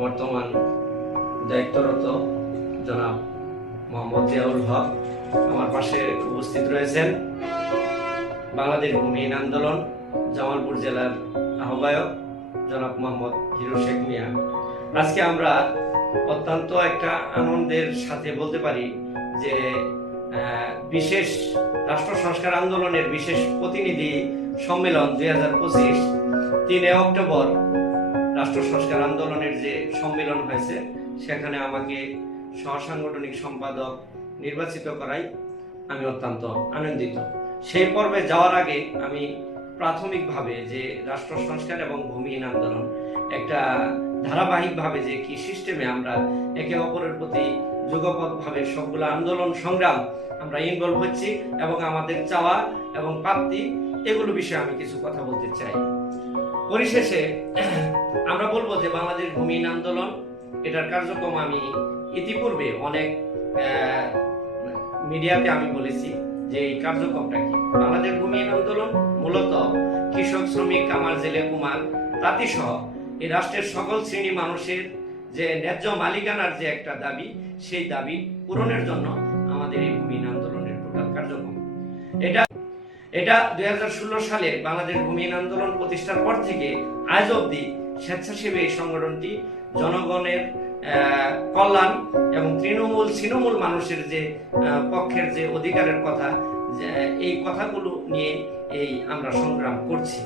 বর্তমান দায়িত্বরত জনাব মোহাম্মদ জিয়াউল হক আমার পাশে উপস্থিত রয়েছেন। বাংলাদেশ ভূমিহীন আন্দোলন জামালপুর জেলার আহ্বায়ক জনাব মোহাম্মদ হিরো শেখ মিয়া। আজকে আমরা অত্যন্ত একটা আনন্দের সাথে বলতে পারি যে বিশেষ রাষ্ট্র সংস্কার আন্দোলনের বিশেষ প্রতিনিধি সম্মেলন 2025 3 অক্টোবর রাষ্ট্র সংস্কার আন্দোলনের যে সম্মেলন হয়েছে সেখানে আমাকে সহসাংগঠনিক সম্পাদক নির্বাচিত করাই আমি অত্যন্ত আনন্দিত। সেই পর্বে যাওয়ার আগে আমি প্রাথমিকভাবে যে রাষ্ট্র সংস্কার এবং ভূমিহীন আন্দোলন একটা ধারাবাহিকভাবে যে কি সিস্টেমে আমরা একে অপরের প্রতি যুগপৎভাবে সবগুলো আন্দোলন সংগ্রাম আমরা ইনভলভ হচ্ছি এবং আমাদের চাওয়া এবং প্রাপ্তি এগুলো বিষয়ে আমি কিছু কথা বলতে চাই। পরিশেষে আমরা বলবো যে বাংলাদেশ ভূমিহীন আন্দোলন এটার কার্যক্রম আমি ইতিপূর্বে অনেক মিডিয়াতে আমি বলেছি যে এই কার্যক্রমটা কি। বাংলাদেশ ভূমিহীন আন্দোলন মূলত কৃষক, শ্রমিক, কামার, জেলে, কুমার, তাঁতি সহ এই রাষ্ট্রের সকল শ্রেণী মানুষের যে ন্যায্য মালিকানার যে একটা দাবি, সেই দাবি পূরণের জন্য আমাদের এই ভূমিহীন আন্দোলনের টোটাল কার্যক্রম। এটা 2016 সালে বাংলাদেশ ভূমিহীন আন্দোলন প্রতিষ্ঠার পর থেকে আজ অবধি স্বেচ্ছাসেবী এই সংগঠনটি জনগণের কল্যাণ এবং তৃণমূল মানুষের যে পক্ষের যে অধিকারের কথা, এই কথাগুলো নিয়ে এই আমরা সংগ্রাম করছি।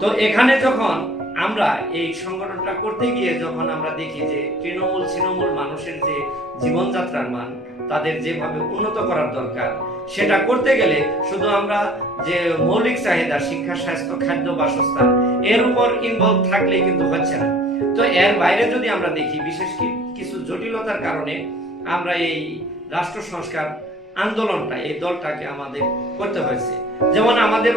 তো এখানে যখন আমরা এই সংগঠনটা করতে গিয়ে যখন আমরা দেখি যে তৃণমূল মানুষের যে জীবনযাত্রার মান তাদের যেভাবে উন্নত করার দরকার, সেটা করতে গেলে শুধু আমরা যে মৌলিক চাহিদা শিক্ষা, স্বাস্থ্য, খাদ্য, বাসস্থান এর উপর ইনভলভ থাকলে কিন্তু হচ্ছে না। তো এর বাইরে যদি আমরা দেখি বিশেষ কিছু জটিলতার কারণে আমরা এই রাষ্ট্র সংস্কার আন্দোলনটা এই দলটাকে আমাদের করতে হয়েছে। যেমন আমাদের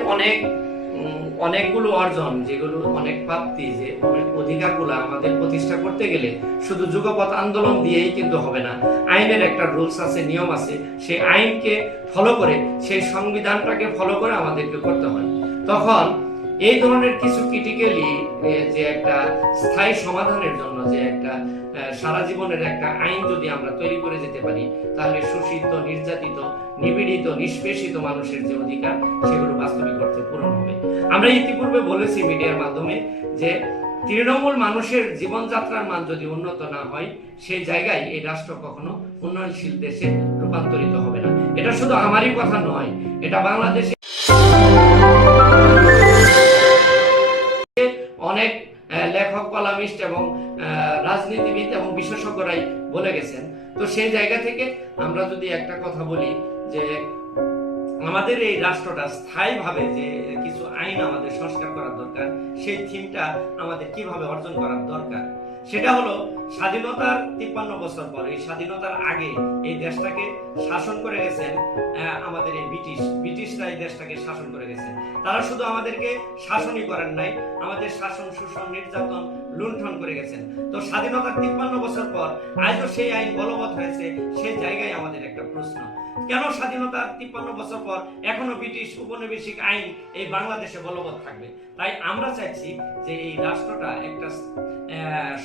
অনেকগুলো অর্জন, যেগুলো অনেক প্রাপ্তি, যে অনেক অধিকারগুলো আমাদের প্রতিষ্ঠা করতে গেলে শুধু যুগপৎ আন্দোলন দিয়েই কিন্তু হবে না। আইনের একটা রুলস আছে, নিয়ম আছে, সেই আইনকে ফলো করে, সেই সংবিধানটাকে ফলো করে আমাদেরকে করতে হয়। তখন এই ধরনের কিছু ক্রিটিক্যালি যে একটা স্থায়ী সমাধানের জন্য যে একটা সারা জীবনের একটা আইন যদি আমরা তৈরি করে যেতে পারি, তাহলে শোষিত, নির্যাতিত, নিপীড়িত, নিষ্পেষিত মানুষের যে অধিকার সেগুলো বাস্তবিক অর্থে পূরণ হবে। আমরা ইতিপূর্বে বলেছি মিডিয়ার মাধ্যমে যে তৃণমূল মানুষের জীবনযাত্রার মান যদি উন্নত না হয়, সেই জায়গায় এই রাষ্ট্র কখনো উন্নয়নশীল দেশে রূপান্তরিত হবে না। এটা শুধু আমারই কথা নয়, এটা বাংলাদেশে অনেক লেখক, কলামিস্ট এবং রাজনীতিবিদ এবং বিশেষজ্ঞরাই বলে গেছেন। তো সেই জায়গা থেকে আমরা যদি একটা কথা বলি যে আমাদের এই রাষ্ট্রটা স্থায়ীভাবে যে কিছু আইন আমাদের সংস্কার করার দরকার, সেই থিমটা আমাদের কিভাবে অর্জন করার দরকার, সেটা হলো স্বাধীনতার 53 বছর পর, এই স্বাধীনতার আগে এই দেশটাকে শাসন করে গেছেন আমাদের এই ব্রিটিশরা এই দেশটাকে শাসন করে গেছেন। তারা শুধু আমাদেরকে শাসনই করেন নাই, আমাদের শাসন, শোষণ, নির্যাতন, লুণ্ঠন করে গেছেন। তো স্বাধীনতার 53 বছর পর আজও সেই আইন বলবৎ হয়েছে, সেই জায়গায় আমাদের একটা প্রশ্ন, কেন স্বাধীনতার 53 বছর পর এখনো ব্রিটিশ উপনিবেশিক আইন এই বাংলাদেশে বলবৎ থাকবে? তাই আমরা চাইছি যে এই রাষ্ট্রটা একটা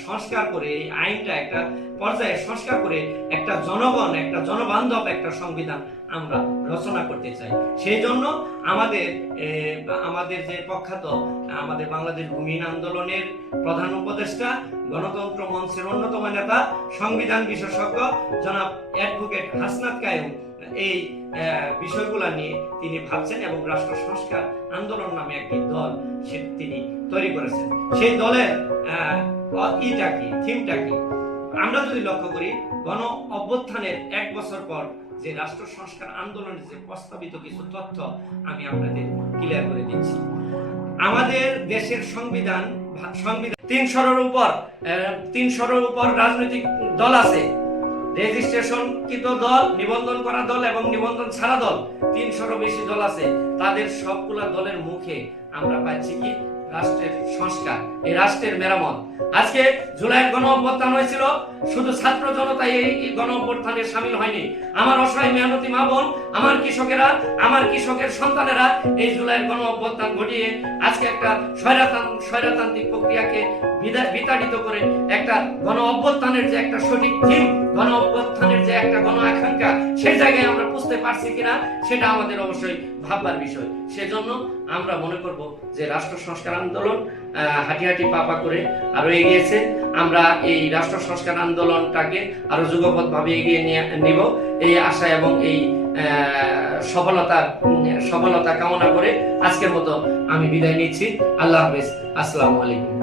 সংস্কার করে, এই আইনটা একটা পর্যায়ে সংস্কার করে একটা জনবান্ধব একটা সংবিধান আমরা রচনা করতে চাই। সেই জন্য আমাদের যে প্রখ্যাত আমাদের বাংলাদেশ ভূমিহীন আন্দোলনের প্রধান উপদেষ্টা, গণতন্ত্র মঞ্চের অন্যতম নেতা, সংবিধান বিশেষজ্ঞ জনাব অ্যাডভোকেট হাসনাত কায়েম এই বিষয়গুলো নিয়ে তিনি ভাবছেন এবং রাষ্ট্র সংস্কার আন্দোলন নামে একটি দল তিনি তৈরি করেছেন। সেই দলের থিমটা কি আমরা যদি লক্ষ্য করি, গণ অভ্যুত্থানের 1 বছর পর যে রাষ্ট্র সংস্কার আন্দোলনের যে প্রস্তাবিত কিছু তথ্য আমি আপনাদের ক্লিয়ার করে দিচ্ছি। আমাদের দেশের সংবিধান 300-এর উপর রাজনৈতিক দল আছে। রেজিস্ট্রেশনকৃত দল, নিবন্ধন করা দল এবং নিবন্ধন ছাড়া দল, 300-এরও বেশি দল আছে। তাদের সবগুলা দলের মুখে আমরা পাচ্ছি কি? রাষ্ট্রের সংস্কার, এই রাষ্ট্রের মেরামত। আজকে জুলাইয়ের গণ অভ্যুত্থান হয়েছিল, শুধু ছাত্র জনতা এই গণ অভ্যুত্থানে শামিল হয়নি। আমার অসহায় মেহনতি মা বোন, আমার কৃষকেরা, আমার কৃষকের সন্তানেরা এই জুলাইয়ের গণ অভ্যুত্থান ঘটিয়ে আজকে একটা স্বৈরতান্ত্রিক প্রক্রিয়াকে বিতাড়িত করে একটা একটা গণ অভ্যুত্থানের যে একটা সঠিক থিম, গণ অভ্যুত্থানের যে একটা গণ আকাঙ্ক্ষা, সেই জায়গায় আমরা বুঝতে পারছি কিনা সেটা আমাদের অবশ্যই ভাববার বিষয়। সেজন্য আমরা মনে করব যে রাষ্ট্র সংস্কার আন্দোলন হাঁটি হাঁটি পা পা করে আরো এগিয়েছে। আমরা এই রাষ্ট্র সংস্কার আন্দোলনটাকে আরো যুগপৎভাবে এগিয়ে নিব এই আশা এবং এই সফলতা কামনা করে আজকের মতো আমি বিদায় নিচ্ছি। আল্লাহ হাফেজ, আসসালামু আলাইকুম।